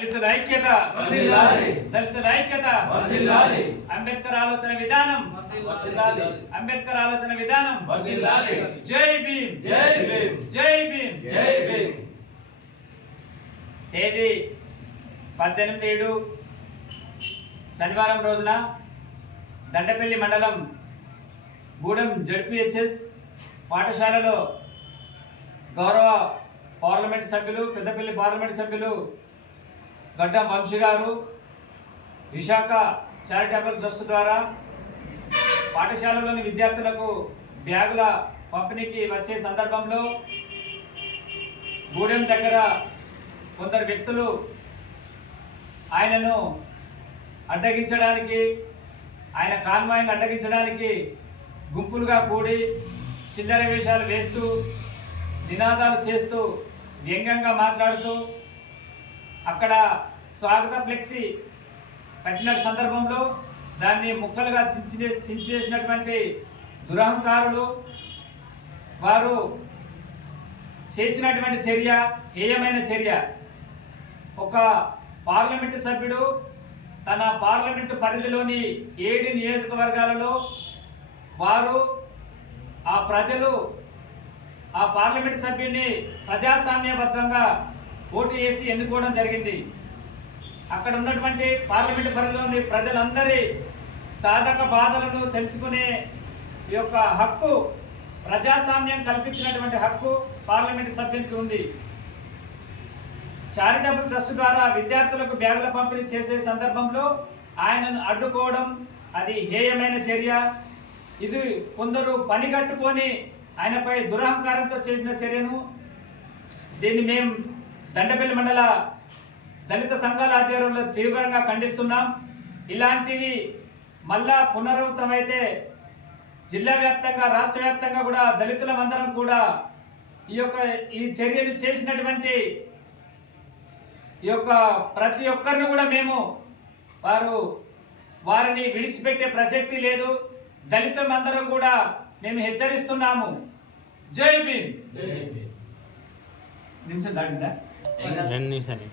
దళితుల ఐక్యత, దళితుల ఐక్యత, అంబేద్కర్ ఆలోచన విధానం, అంబేద్కర్ ఆలోచన విధానం. జై భీమ్, జై భీమ్, జై భీమ్, జై భీమ్. తేదీ 18/7 శనివారం రోజున దండపల్లి మండలం గూడెం జడ్పీహెచ్ఎస్ పాఠశాలలో గౌరవ పార్లమెంట్ సభ్యులు, పెద్దపల్లి పార్లమెంట్ సభ్యులు గడ్డం వంశీ గారు విశాఖ చారిటబుల్ ట్రస్ట్ ద్వారా పాఠశాలలోని విద్యార్థులకు బ్యాగుల పంపిణీకి వచ్చే సందర్భంలో గూడెం దగ్గర కొందరు వ్యక్తులు ఆయనను అడ్డగించడానికి, ఆయన కాన్వాయ్ని అడ్డగించడానికి గుంపులుగా కూడి చిల్లర వేషాలు వేస్తూ, నినాదాలు చేస్తూ, వ్యంగ్యంగా మాట్లాడుతూ అక్కడ స్వాగత ఫ్లెక్సీ కట్టిన సందర్భంలో దాన్ని ముక్కలుగా చించేసినటువంటి దురహంకారులు వారు చేసినటువంటి చర్య హేయమైన చర్య. ఒక పార్లమెంటు సభ్యుడు తన పార్లమెంటు పరిధిలోని 7 నియోజకవర్గాలలో వారు ఆ ప్రజలు ఆ పార్లమెంటు సభ్యుడిని ప్రజాస్వామ్యబద్ధంగా ఓటు వేసి ఎన్నుకోవడం జరిగింది. అక్కడ ఉన్నటువంటి పార్లమెంటు పరిధిలోని ప్రజలందరి సాధక బాధలను తెలుసుకునే ఈ యొక్క హక్కు, ప్రజాస్వామ్యం కల్పించినటువంటి హక్కు పార్లమెంటు సభ్యునికి ఉంది. చారిటబుల్ ట్రస్ట్ ద్వారా విద్యార్థులకు బ్యాగుల పంపిణీ చేసే సందర్భంలో ఆయనను అడ్డుకోవడం అది హేయమైన చర్య. ఇది కొందరు పనిగట్టుకొని ఆయనపై దురహంకారంతో చేసిన చర్యను దీన్ని మేము దండపల్లి మండల దళిత సంఘాల ఆధ్వర్యంలో తీవ్రంగా ఖండిస్తున్నాం. ఇలాంటివి మళ్ళా పునరావృతమైతే జిల్లా వ్యాప్తంగా, రాష్ట్ర వ్యాప్తంగా కూడా దళితులమందరం కూడా ఈ చర్యలు చేసినటువంటి ఈ యొక్క ప్రతి ఒక్కరిని కూడా మేము వారిని విడిచిపెట్టే ప్రసక్తి లేదు. దళితులందరం కూడా మేము హెచ్చరిస్తున్నాము. జై భీమ్. నిమిషం దాటిందా? 2 నిమిషాలు.